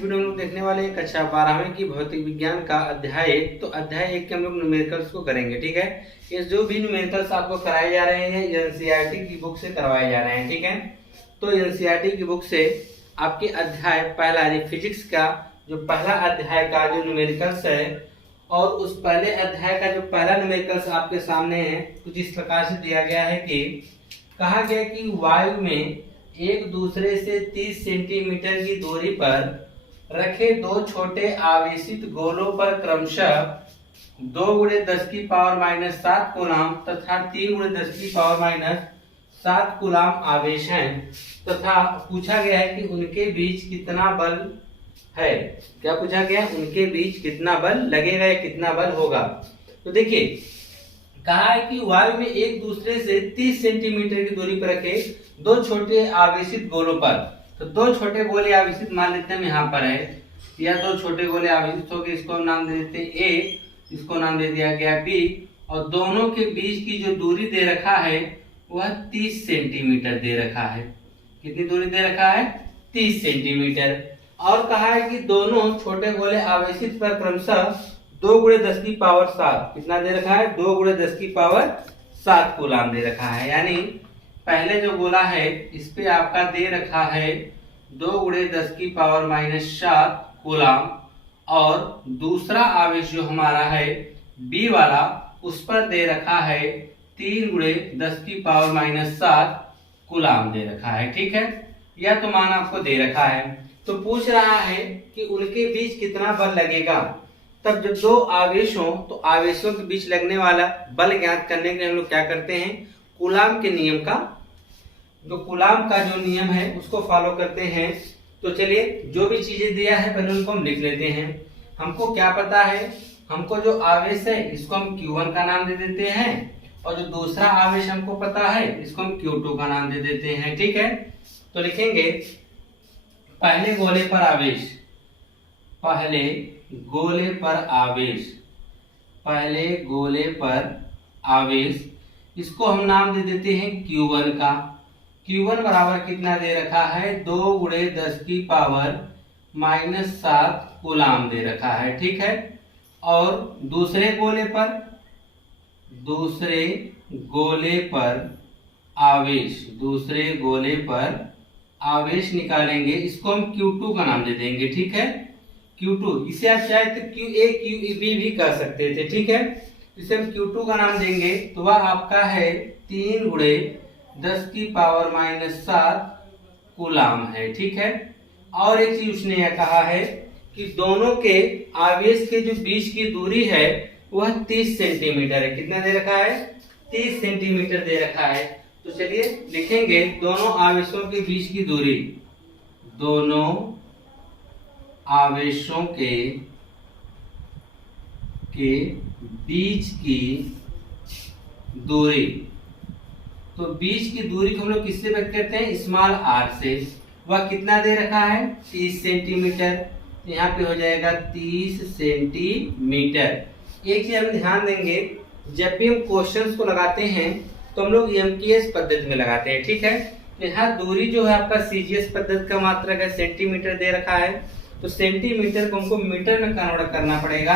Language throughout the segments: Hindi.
इस वीडियो में लोग देखने वाले हैं कक्षा 12वीं की भौतिक विज्ञान का अध्याय 1। तो अध्याय 1 के हम लोग न्यूमेरिकल्स को करेंगे। ठीक है, ये जो भी न्यूमेरिकल्स आपको कराए जा रहे हैं एनसीईआरटी की बुक से करवाए जा रहे हैं। ठीक है, तो एनसीईआरटी की बुक से आपके अध्याय पहला यानी फिजिक्स का जो पहला अध्याय का जो न्यूमेरिकल्स है और उस पहले अध्याय का जो पहला न्यूमेरिकल्स आपके सामने है कुछ इस प्रकार से दिया गया है कि कहा गया कि वायु में एक दूसरे से 30 सेंटीमीटर की दूरी पर रखे दो छोटे आवेशित गोलों पर क्रमशः 2 × 10⁻⁷ कूलाम तथा 3 × 10⁻⁷ कूलाम आवेश हैं तथा पूछा गया है कि उनके बीच कितना बल है। क्या पूछा गया? उनके बीच कितना बल लगेगा या कितना बल होगा। तो देखिए कहा है कि वायु में एक दूसरे से 30 सेंटीमीटर की दूरी पर रखे दो छोटे आवेशित गोलों पर, तो दो छोटे गोले आवेशित मान लेते हैं यहाँ पर है, या दो छोटे गोले आवेशित हो गए, इसको हम नाम दे देते हैं ए, इसको नाम दे दिया गया बी, और दोनों के बीच की जो दूरी दे रखा है वह 30 सेंटीमीटर दे रखा है। कितनी दूरी दे रखा है? 30 सेंटीमीटर। और कहा है कि दोनों छोटे गोले आवेशित पर क्रमशः 2 × 10⁻⁷ कितना दे रखा है? 2 × 10⁻⁷ कूलाम दे रखा है। यानी पहले जो गोला है इस पे आपका दे रखा है 2 × 10⁻⁷ कूलाम, और दूसरा आवेश जो हमारा है बी वाला उस पर दे रखा है 3 × 10⁻⁷ कूलाम दे रखा है। ठीक है, यह तो मान आपको दे रखा है। तो पूछ रहा है कि उनके बीच कितना बल लगेगा। तब जब दो आवेश हो तो आवेशों के बीच लगने वाला बल ज्ञात करने के लिए हम लोग क्या करते हैं? कूलाम के नियम का कूलाम का जो नियम है उसको फॉलो करते हैं। तो चलिए जो भी चीजें दिया है पहले उनको हम लिख लेते हैं। हमको क्या पता है? हमको जो आवेश है इसको हम Q1 का नाम दे देते हैं, और जो दूसरा आवेश हमको पता है इसको हम Q2 का नाम दे देते हैं। ठीक है, तो लिखेंगे पहले गोले पर आवेश, पहले गोले पर आवेश, पहले गोले पर आवेश, इसको हम नाम दे देते हैं Q1 का। Q1 बराबर कितना दे रखा है? 2 × 10⁻⁷ कूलाम दे रखा है। ठीक है, और दूसरे गोले पर आवेश, दूसरे गोले पर आवेश निकालेंगे, इसको हम Q2 का नाम दे देंगे। ठीक है, Q2, इसे आप चाहे तो QA QB भी कर सकते थे। ठीक है, इसे हम Q2 का नाम देंगे तो वह आपका है 3 × 10⁻⁷ कूलाम है। ठीक है, और एक चीज उसने यह कहा है कि दोनों के आवेश के जो बीच की दूरी है वह 30 सेंटीमीटर है। कितना दे रखा है? 30 सेंटीमीटर दे रखा है। तो चलिए लिखेंगे दोनों आवेशों के बीच की दूरी, दोनों आवेशों के बीच की दूरी। तो बीच की दूरी को हम लोग किससे व्यक्त करते हैं? स्मॉल r से। वह कितना दे रखा है? 30 सेंटीमीटर। यहाँ पे हो जाएगा 30 सेंटीमीटर। एक चीज हम ध्यान देंगे, जब भी हम क्वेश्चंस को लगाते हैं तो हम लोग MKS पद्धति में लगाते हैं। ठीक है, यहाँ दूरी जो है आपका CGS पद्धति का मात्रक है, सेंटीमीटर दे रखा है, तो सेंटीमीटर को हमको मीटर में कन्वर्ट करना पड़ेगा।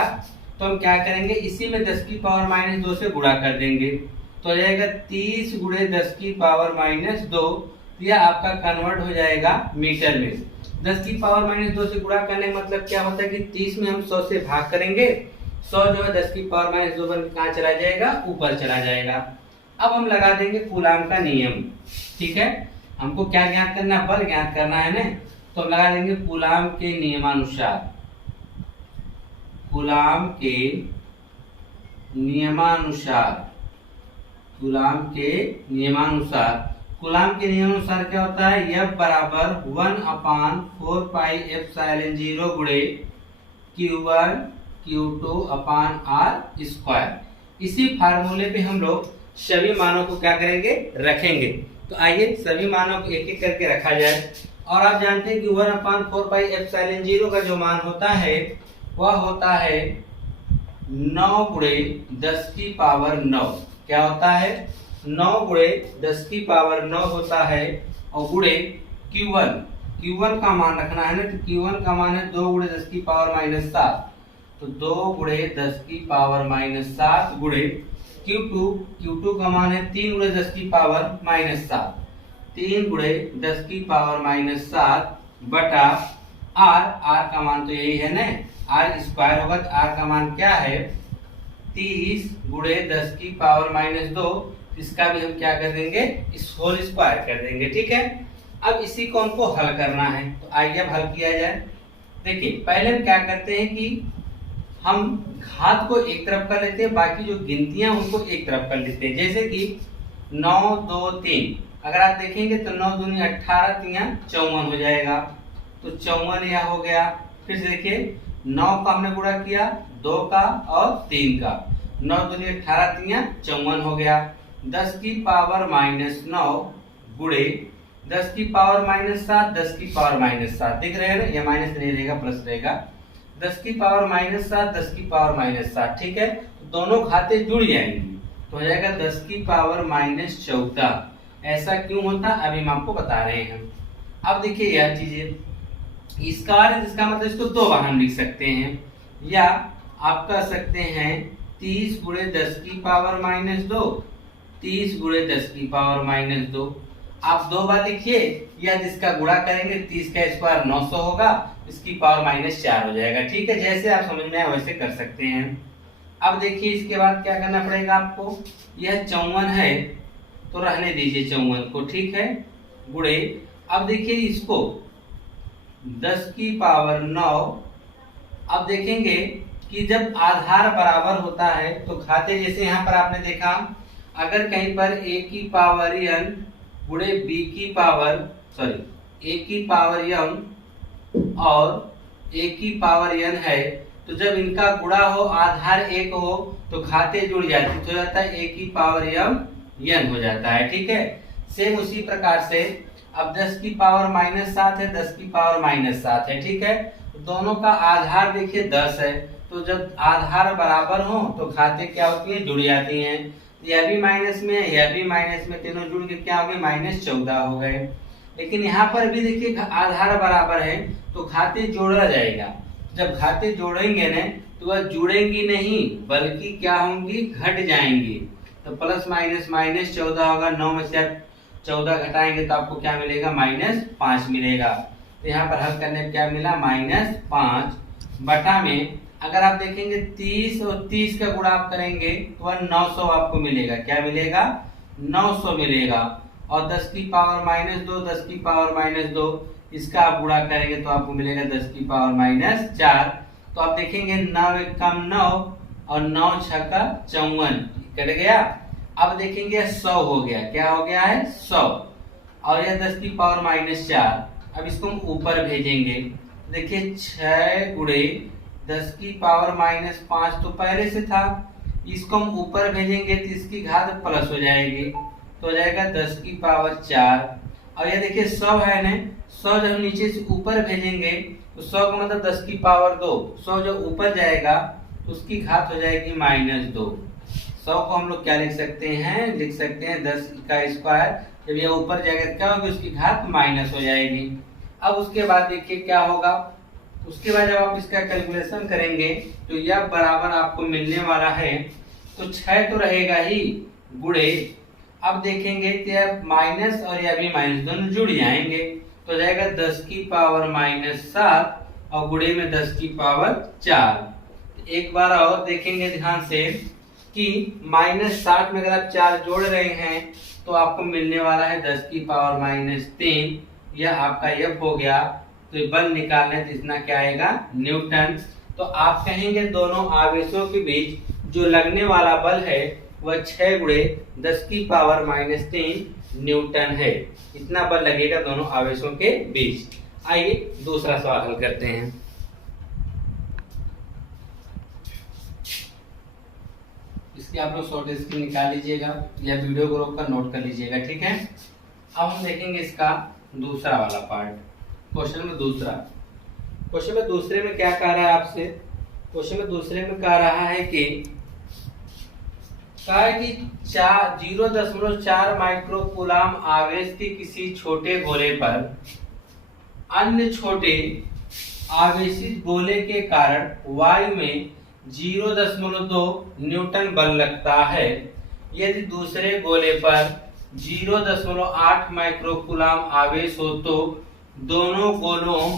तो हम क्या करेंगे? इसी में 10⁻⁻² से गुणा कर देंगे, तो हो जाएगा 30 × 10⁻²। यह आपका कन्वर्ट हो जाएगा मीटर में। 10⁻² से गुणा करने का मतलब क्या होता है कि 30 में हम 100 से भाग करेंगे, 100 जो है 10⁻² बन कहाँ चला जाएगा? ऊपर चला जाएगा। अब हम लगा देंगे कूलाम का नियम। ठीक है, हमको क्या ज्ञात करना है? बल ज्ञात करना है ना, तो हम लगा देंगे कूलाम के नियमानुसार, कूलाम के नियमानुसार, कूलाम के नियमानुसार। कूलाम के नियमानुसार क्या होता है? F बराबर 1/4πε0 Q1 Q2/r²। इसी फार्मूले पे हम लोग सभी मानों को क्या करेंगे? रखेंगे। तो आइए सभी मानों को एक एक करके रखा जाए। और आप जानते हैं कि 1/4πε0 का जो मान होता है वह होता है 9 × 10⁹ क्या होता है? 9 × 10⁹ होता है, और गुणे Q1 Q1 का मान रखना है ना, तो Q1 का मान है 2 गुणे 10 की पावर माइनस 7, तो 2 गुणे 10 की पावर माइनस 7 गुणे Q2 का मान है 3 गुणे 10 की पावर माइनस 7, 3 गुणे 10 की पावर माइनस 7 बटा R का मान तो यही है ना, R स्क्वायर होगा, तो R का मान क्या है 30 गुणे 10 की पावर माइनस 2, इसका भी हम क्या कर देंगे, इस होल स्क्वायर कर देंगे। ठीक है, अब इसी को हमको हल करना है, तो आइए अब हल किया जाए। देखिए पहले हम क्या करते हैं कि हम घात को एक तरफ कर लेते हैं, बाकी जो गिनतियां उनको एक तरफ कर लेते हैं। जैसे कि 9 2 3, अगर आप देखेंगे तो 9 दूनी 18, 3 54 हो जाएगा, तो 54 यह हो गया। फिर से देखिए 9 का हमने गुणा किया 2 का और 3 का, 9 दूनी 18, 3 54 हो गया। 10 की पावर माइनस 9 गुणे 10 की पावर माइनस 7, 10 की पावर माइनस 7, दिख रहे हैं ना, यह माइनस नहीं रहेगा प्लस रहेगा। 10 की पावर माइनस 7, 10 की पावर माइनस 7, ठीक है, तो दोनों खाते जुड़ जाएंगे, तो हो जाएगा 10 की पावर माइनस 14। ऐसा क्यों होता अभी हम आपको बता रहे हैं। अब देखिए यह चीजें, इसका और इसका मतलब इसको दो बार हम लिख सकते हैं, या आप कह सकते हैं 30 गुणे 10 की पावर माइनस 2, 30 गुणे 10 की पावर माइनस 2। आप दो बार लिखिए, या जिसका गुणा करेंगे 30 का स्क्वायर 900 होगा, इसकी पावर माइनस 4 हो जाएगा। ठीक है, जैसे आप समझ में आए वैसे कर सकते हैं। अब देखिए इसके बाद क्या करना पड़ेगा आपको, यह 54 है तो रहने दीजिए 54 को, ठीक है, गुणे, अब देखिए इसको 10 की पावर 9। अब देखेंगे कि जब आधार बराबर होता है तो खाते, जैसे यहाँ पर आपने देखा, अगर कहीं पर a की पावर n गुणे b की पावर a की पावर m और a की पावर n है, तो जब इनका गुणा हो आधार एक हो तो खाते जुड़ जाते, तो जाता है a की पावर m n हो जाता है। ठीक है, सेम उसी प्रकार से अब 10 की पावर माइनस 7 है, 10 की पावर माइनस 7 है, ठीक है, तो दोनों का आधार देखिए 10 है, तो जब आधार बराबर हो तो खाते क्या होती है, जुड़ जाती हैं। यह भी माइनस में है, यह भी माइनस में, तीनों जुड़ के क्या हो गए, माइनस 14 हो गए। लेकिन यहाँ पर भी देखिए आधार बराबर है तो खाते जोड़ा जाएगा, जब खाते जोड़ेंगे न तो वह जुड़ेंगी नहीं बल्कि क्या होंगी, घट जाएंगी, तो प्लस माइनस माइनस 14 होगा, 9 में से आप 14 घटाएंगे तो आपको क्या मिलेगा, -5 मिलेगा। तो यहाँ पर हल करने पर क्या मिला, -5 बटा में, अगर आप देखेंगे 30 और 30 का गुणा आप करेंगे तो वह 900 आपको मिलेगा, क्या मिलेगा, 900 मिलेगा। और 10 की पावर -2, 10 की पावर -2, इसका आप गुणा करेंगे तो आपको मिलेगा 10 की पावर -4। तो आप देखेंगे 9 एक कम 9 और 9 छक्का 54 कट गया। अब देखेंगे 100 हो गया, क्या हो गया है, 100, और यह 10 की पावर -4। अब इसको हम ऊपर भेजेंगे, देखिए 6 गुणे 10 की पावर -5 तो पहले से था, इसको हम ऊपर भेजेंगे तो इसकी घात प्लस हो जाएगी, तो हो जाएगा 10 की पावर 4। और ये देखिए 100 है ना, 100 जब हम नीचे से ऊपर भेजेंगे तो 100 का मतलब 10 की पावर 2, 100 जब ऊपर जाएगा तो उसकी घात हो जाएगी -2। 100 को हम लोग क्या लिख सकते हैं, लिख सकते हैं 10 का स्क्वायर, जब ये ऊपर जाएगा तो क्या होगी, उसकी घात माइनस हो जाएगी। अब उसके बाद देखिए क्या होगा, उसके बाद जब आप इसका कैलकुलेशन करेंगे तो यह बराबर आपको मिलने वाला है, तो 6 तो रहेगा ही, गुणे, अब देखेंगे तो यह माइनस और यह भी माइनस दोनों जुड़ जाएंगे, तो जाएगा 10 की पावर -7 और गुणे में 10 की पावर 4। एक बार और देखेंगे ध्यान से कि -60 में अगर आप 4 जोड़ रहे हैं तो आपको मिलने वाला है 10 की पावर -3, यह आपका F हो गया। तो बल निकालना है तो इतना क्या आएगा, न्यूटन। तो आप कहेंगे दोनों आवेशों के बीच जो लगने वाला बल है वह 6 गुणे 10 की पावर -3 न्यूटन है, इतना बल लगेगा दोनों आवेशों के बीच। आइए दूसरा सवाल हल करते हैं। इसकी आप लोग शॉर्ट स्क्रीन निकाल लीजिएगा या वीडियो को रोक कर नोट कर लीजिएगा, ठीक है। अब हम देखेंगे इसका दूसरा वाला पार्ट, क्वेश्चन में दूसरे में क्या कह रहा है आपसे, क्वेश्चन में दूसरे में कह रहा है कि 0.4 माइक्रोकूलम आवेश के किसी छोटे गोले पर अन्य छोटे आवेशित गोले के कारण वायु में 0.2 न्यूटन बल लगता है। यदि दूसरे गोले पर 0.8 माइक्रोकूलाम आवेश हो तो दोनों गोलों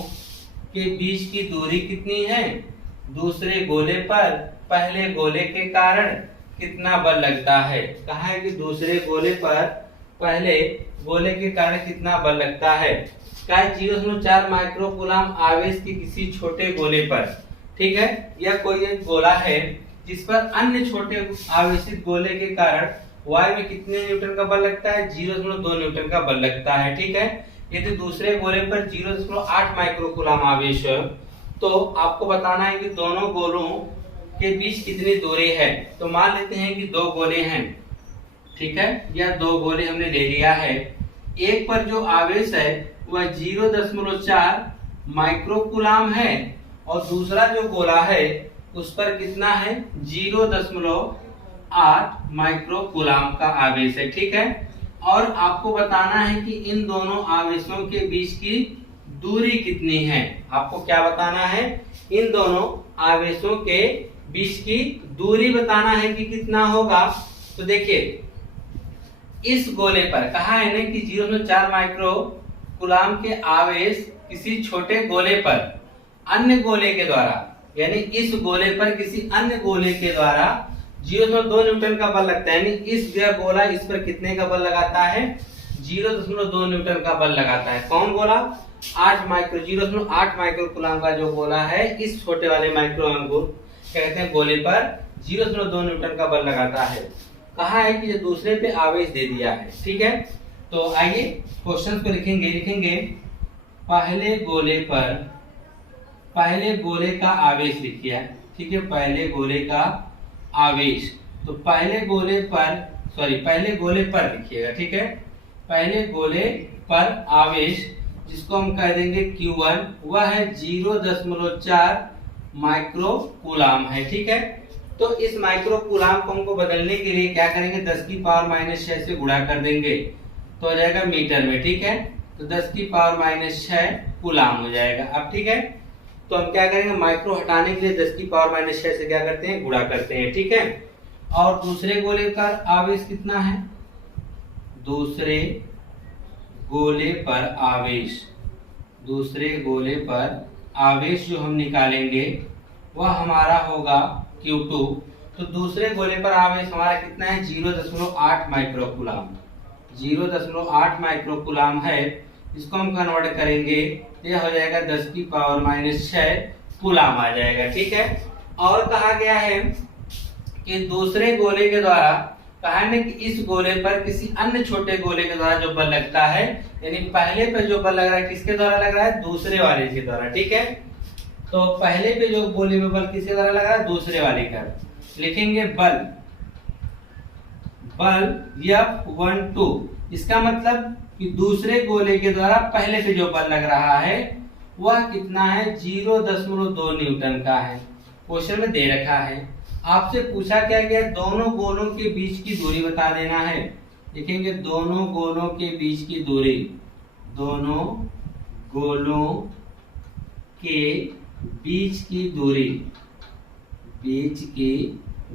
के बीच की दूरी कितनी है? दूसरे गोले पर पहले गोले के कारण कितना बल लगता है? कहा है कि दूसरे गोले पर पहले गोले के कारण कितना बल लगता है? क्या 0.4 माइक्रोकूलाम आवेश के किसी छोटे गोले पर, ठीक है, यह कोई एक गोला है जिस पर अन्य छोटे आवेशित गोले के कारण वायु में कितने न्यूटन का बल लगता है? 0.2 न्यूटन का बल लगता है, ठीक है। यदि दूसरे गोले पर 0.8 माइक्रोकूलाम आवेश है तो आपको बताना है कि दोनों गोलों के बीच कितनी दूरी है। तो मान लेते हैं कि दो गोले हैं, ठीक है, या दो गोले हमने ले लिया है। एक पर जो आवेश है वह 0.4 माइक्रोकूलाम है और दूसरा जो गोला है उस पर कितना है? 0.8 माइक्रोकूलाम का आवेश है, ठीक है। और आपको बताना है कि इन दोनों आवेशों के बीच की दूरी कितनी है। आपको क्या बताना है? इन दोनों आवेशों के बीच की दूरी बताना है कि कितना होगा। तो देखिए, इस गोले पर कहा है ना कि 0.4 माइक्रोकूलाम के आवेश किसी छोटे गोले पर अन्य गोले के द्वारा, यानी इस गोले पर किसी अन्य गोले के द्वारा 0.2 न्यूटन का बल लगता है। यानी इस गोला इस पर कितने का बल लगाता है? 0.2 न्यूटन का बल लगाता है। कौन गोला? 0.8 माइक्रोकूलाम का जो गोला है इस छोटे वाले कहते हैं गोले पर 0.2 न्यूटन का बल लगाता है। कहा है कि जो दूसरे पे आवेश दे दिया है, ठीक है। तो आइए क्वेश्चन को लिखेंगे पहले गोले का आवेश लिखिए, ठीक है, पहले गोले का आवेश। तो पहले गोले पर लिखिएगा, ठीक है। पहले गोले पर आवेश जिसको हम कह देंगे Q1, वह है 0.4 माइक्रोकूलाम है, ठीक है। तो इस माइक्रोकूलाम को हमको बदलने के लिए क्या करेंगे? 10⁻⁶ से गुणा कर देंगे तो हो जाएगा मीटर में, ठीक है। तो 10⁻⁶ कूलाम हो जाएगा। अब ठीक है, तो हम क्या करेंगे? माइक्रो हटाने के लिए 10⁻⁶ से क्या करते हैं? गुणा करते हैं, ठीक है। और दूसरे गोले का आवेश कितना है? दूसरे गोले पर आवेश जो हम निकालेंगे वह हमारा होगा Q2। तो दूसरे गोले पर आवेश हमारा कितना है? 0.8 माइक्रोकूलाम। 0.8 माइक्रोकूलाम है। इसको हम कन्वर्ट करेंगे तो यह हो जाएगा 10⁻⁶ कूलाम आ जाएगा, ठीक है। और कहा गया है कि दूसरे गोले के द्वारा, कहा है कि इस गोले पर किसी अन्य छोटे गोले के द्वारा जो बल लगता है, यानी पहले पे जो बल लग रहा है किसके द्वारा लग रहा है? दूसरे वाले के द्वारा, ठीक है। तो पहले पे जो गोले में बल किसके द्वारा लग रहा है? दूसरे वाले का। लिखेंगे बल F12। इसका मतलब कि दूसरे गोले के द्वारा पहले पे जो बल लग रहा है वह कितना है? 0.2 न्यूटन का है। क्वेश्चन में दे रखा है, आपसे पूछा क्या गया? दोनों गोलों के बीच की दूरी बता देना है। लिखेंगे दोनों गोलों के बीच की दूरी, दोनों गोलों के बीच की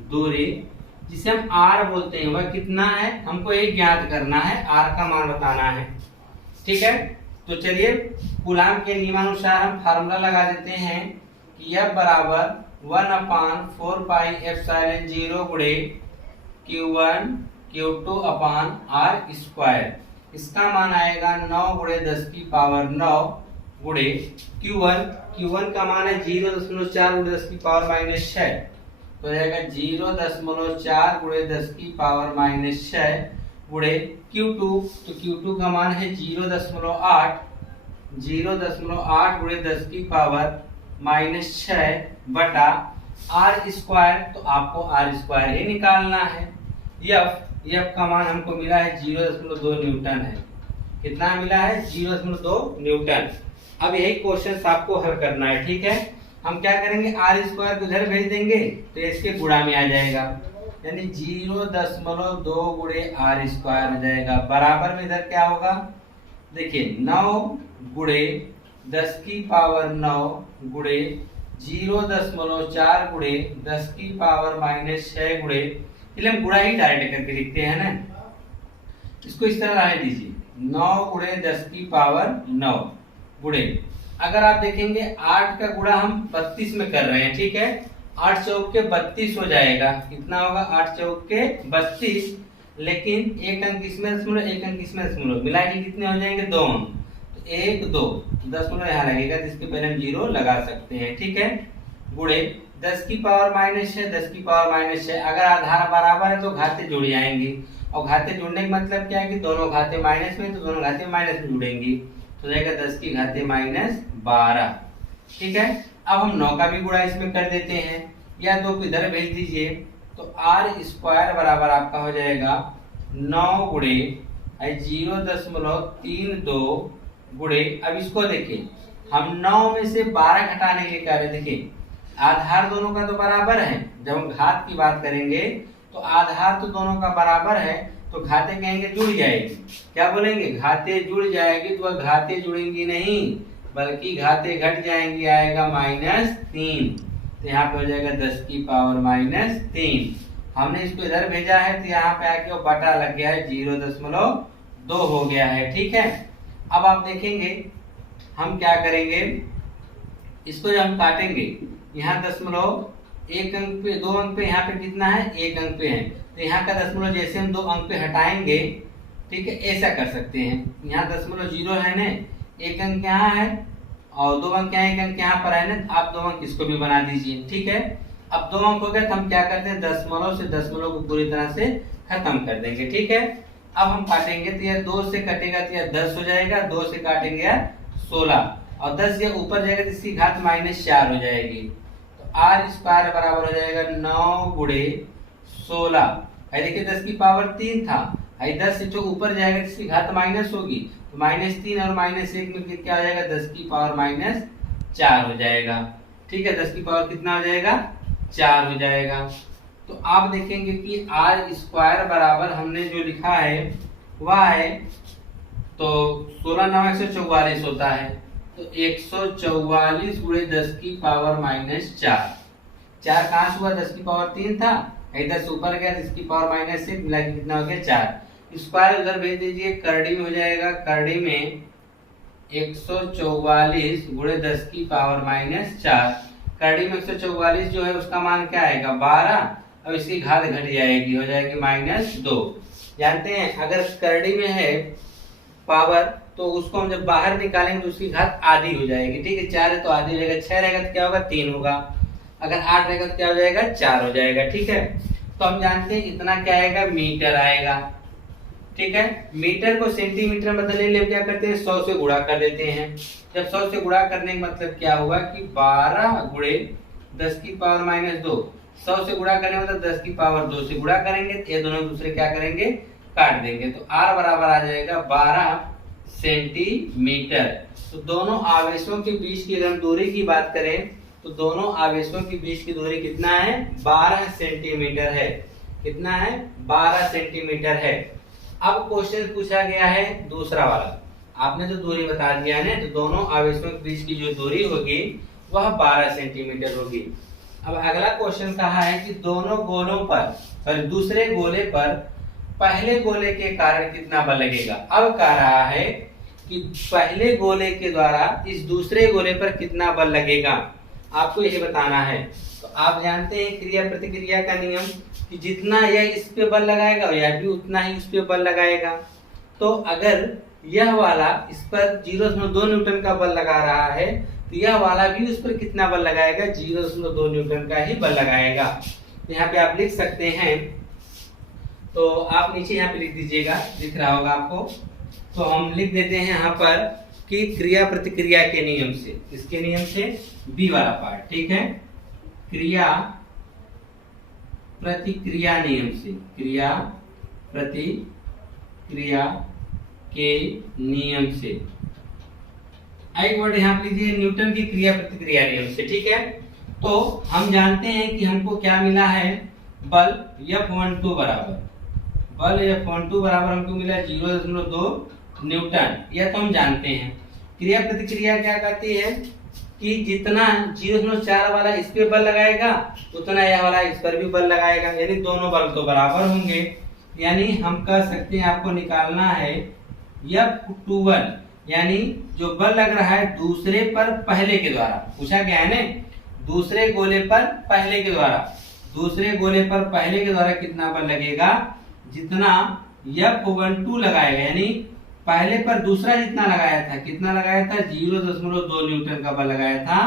दूरी जिसे हम R बोलते हैं वह कितना है? हमको एक ज्ञात करना है, R का मान बताना है, ठीक है। तो चलिए कूलाम के नियमानुसार हम फार्मूला लगा देते हैं कि F बराबर 1/4πε0 गुणे Q1 Q2 अपान R²। इसका मान आएगा 9 × 10⁹ गुणे Q1 का मान है 0.4 × 10⁻⁶, तो जाएगा 0.4 × 10⁻⁶ गुणे Q2। तो Q2 का मान है 0.8 × 10⁻⁶ बटा R²। तो आपको R² ही निकालना है। F का मान हमको मिला है 0.2 न्यूटन है। कितना मिला है? 0.2 न्यूटन। अब यही क्वेश्चन आपको हल करना है, ठीक है। हम क्या करेंगे? R² को इधर भेज देंगे तो इसके गुणा में आ जाएगा, यानी 0.2 गुणे R² हो जाएगा। बराबर में इधर क्या होगा? देखिए 9 गुणे 10 की पावर 9 गुणे 0.4 गुणे 10 की पावर -6 गुणे, चलिए हम गुणा ही डायरेक्ट करके लिखते हैं ना, इसको इस तरह रहने दीजिए। 9 गुणे 10 की पावर 9 गुणे, अगर आप देखेंगे 8 का गुणा हम 32 में कर रहे हैं, ठीक है, 8 चौक के 32 हो जाएगा, कितना होगा 8 चौक के 32, लेकिन एक अंक इसमें दशमलव, एक अंक इसमें दशमलव, मिला के कितने हो जाएंगे 2 अंक, तो 1 2 दशमलव यहाँ लगेगा, जिसके पहले हम 0 लगा सकते हैं, ठीक है, गुणे 10 की पावर -6, 10 की पावर -6, अगर आधार बराबर है तो घाते जुड़ जाएंगे, और घाते जुड़ने का मतलब क्या है कि दोनों घाते माइनस में, तो दोनों घाते माइनस में जुड़ेंगी, तो जाएगा 10 की घाते -12, ठीक है। अब हम 9 का भी गुणा इसमें कर देते हैं, या 2 को इधर भेज दीजिए, तो r² बराबर आपका हो जाएगा 9 गुणे 0.32 गुणे, अब इसको देखिए, हम 9 में से 12 घटाने के लिए कह रहे हैं, देखिए आधार दोनों का तो बराबर है, जब हम घात की बात करेंगे तो आधार तो दोनों का बराबर है, तो घाते कहेंगे जुड़ जाएगी, क्या बोलेंगे, घाते जुड़ जाएगी, तो वह घाते जुड़ेंगी नहीं बल्कि घाते घट जाएंगी, आएगा -3, तो यहाँ पे हो जाएगा 10 की पावर -3, हमने इसको इधर भेजा है तो यहाँ पे आके वो बटा लग गया है, 0.2 हो गया है, ठीक है। अब आप देखेंगे हम क्या करेंगे, इसको जब हम काटेंगे, यहाँ दशमलव 1 अंक पे 2 अंक पे, यहाँ पे कितना है 1 अंक पे है, तो यहाँ का दशमलव जैसे हम 2 अंक पे हटाएंगे, ठीक है, ऐसा कर सकते हैं, यहाँ दशमलव 0 है ना, 1 अंक यहाँ है और 2 अंक यहाँ, 1 अंक यहाँ पर है ना, आप 2 अंक इसको भी बना दीजिए, ठीक है। अब 2 अंक हो गए तो हम क्या करते हैं, दशमलव से दशमलव को पूरी तरह से खत्म कर देंगे, ठीक है। अब हम काटेंगे तो यह 2 से कटेगा तो यह 10 हो जाएगा, 2 से काटेंगे यार 16, और 10 ये ऊपर जाएगा तो इसकी घात -4 हो जाएगी, तो r² बराबर हो जाएगा 9 गुणे 16, देखिए 10 की पावर 3 था, 10 से जो ऊपर जाएगा इसकी घात माइनस होगी, तो -3 और -1 मिलकर क्या हो जाएगा, 10 की पावर -4 हो जाएगा, ठीक है, 10 की पावर कितना हो जाएगा 4 हो जाएगा। तो आप देखेंगे कि r² बराबर हमने जो लिखा है वह है, तो 16 9 144 होता है, तो 144 गुणे 10 की पावर -4, 4 कहाँ से हुआ, 10 की पावर 3 था, 10 ऊपर गया, 10 की पावर -1 मिला के कितना हो गया 4, स्क्वायर उधर भेज दीजिए, करड़ी में हो जाएगा, करड़ी में 144 गुणे 10 की पावर -4, करड़ी में 144 जो है उसका मान क्या आएगा 12, अब इसकी घात घट जाएगी, हो जाएगी -2, जानते हैं अगर करड़ी में है पावर तो उसको हम जब बाहर निकालेंगे तो उसकी घात आधी हो जाएगी, ठीक है, 4 है तो आधी हो जाएगा, 6 रहेगा तो क्या होगा 3 होगा, अगर 8 रहेगा तो क्या हो जाएगा 4 हो जाएगा, ठीक है। तो हम जानते हैं इतना क्या आएगा, मीटर आएगा, ठीक है। मीटर को सेंटीमीटर में बदलने के लिए क्या करते हैं, 100 से गुणा कर देते हैं, जब 100 से गुणा करने का मतलब क्या हुआ कि 12 गुणे 10 की पावर -2, 100 से गुणा करने मतलब 10 की पावर 2 से गुणा करेंगे, तो ये दोनों दूसरे क्या करेंगे काट देंगे, तो r बराबर आ जाएगा 12 सेंटीमीटर। तो दोनों आवेशों के बीच की अगर हम दूरी की बात करें तो दोनों आवेशों के बीच की दूरी कितना है 12 सेंटीमीटर है, कितना है 12 सेंटीमीटर है। अब क्वेश्चन पूछा गया है दूसरा वाला, आपने जो दूरी बता दिया है ना, तो दोनों आवेशों के बीच की जो दूरी होगी वह 12 सेंटीमीटर होगी। अब अगला क्वेश्चन कहा है कि दोनों गोलों पर, सॉरी दूसरे गोले पर पहले गोले के कारण कितना बल लगेगा। अब कह रहा है कि पहले गोले के द्वारा इस दूसरे गोले पर कितना बल लगेगा, आपको यही बताना है। तो आप जानते हैं क्रिया प्रतिक्रिया का नियम कि जितना यह इस पे बल लगाएगा यह भी उतना ही उस पे बल लगाएगा। तो अगर यह वाला इस पर 0.2 न्यूटन का बल लगा रहा है तो यह वाला भी उस पर कितना बल लगाएगा 0.2 न्यूटन का ही बल लगाएगा। तो यहाँ पे आप लिख सकते हैं, तो आप नीचे यहाँ पे लिख दीजिएगा, दिख रहा होगा आपको। तो हम लिख देते हैं यहाँ पर कि क्रिया प्रतिक्रिया के नियम से, किसके नियम से, बी वाला पार्ट, ठीक है, क्रिया प्रतिक्रिया नियम से, क्रिया प्रतिक्रिया के नियम से। एक वर्ड यहाँ पे लीजिए, न्यूटन की क्रिया प्रतिक्रिया नियम से, ठीक है। तो हम जानते हैं कि हमको क्या मिला है, बल F12 बराबर, बल F12 बराबर हमको मिला 0.2 न्यूटन, यह तो हम जानते हैं। क्रिया प्रतिक्रिया क्या कहती है कि जितना 0.4 वाला इस पे बल लगाएगा उतना यह वाला इस पर भी बल लगाएगा, यानी दोनों बल तो बराबर होंगे। यानी हम कह सकते हैं आपको निकालना है F21, यानी जो बल लग रहा है दूसरे पर पहले के द्वारा, पूछा गया है ना, दूसरे गोले पर पहले के द्वारा, दूसरे गोले पर पहले के द्वारा कितना बल लगेगा, जितना F12 लगाएगा, यानी पहले पर दूसरा जितना लगाया था, कितना लगाया था 0.2 न्यूटन का बल लगाया था,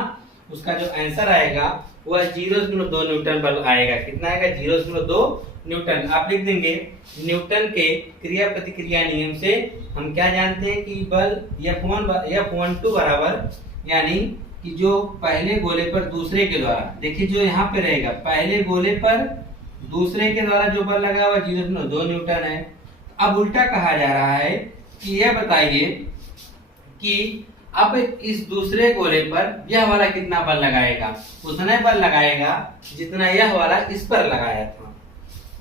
उसका जो आंसर आएगा वह 0.2 न्यूटन बल आएगा। कितना आएगा 0.2 न्यूटन। आप लिख देंगे न्यूटन के क्रिया प्रतिक्रिया नियम से हम क्या जानते हैं कि बल F12 बराबर, यानी कि जो पहले गोले पर दूसरे के द्वारा, देखिए जो यहाँ पे रहेगा पहले गोले पर दूसरे के द्वारा जो बल लगा हुआ 0.2 न्यूटन है। अब उल्टा कहा जा रहा है कि यह बताइए कि अब इस दूसरे गोले पर यह वाला कितना बल लगाएगा, उतना बल लगाएगा जितना यह वाला इस पर लगाया था।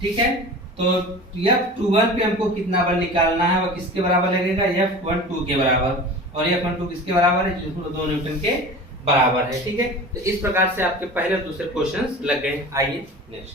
ठीक है, तो F21 पे हमको कितना बल निकालना है, वह किसके बराबर लगेगा, F12 के बराबर, और F12 किसके बराबर है 0.2 न्यूटन के बराबर है। ठीक है, तो इस प्रकार से आपके पहले और दूसरे क्वेश्चंस लग गए। आइए नेक्स्ट।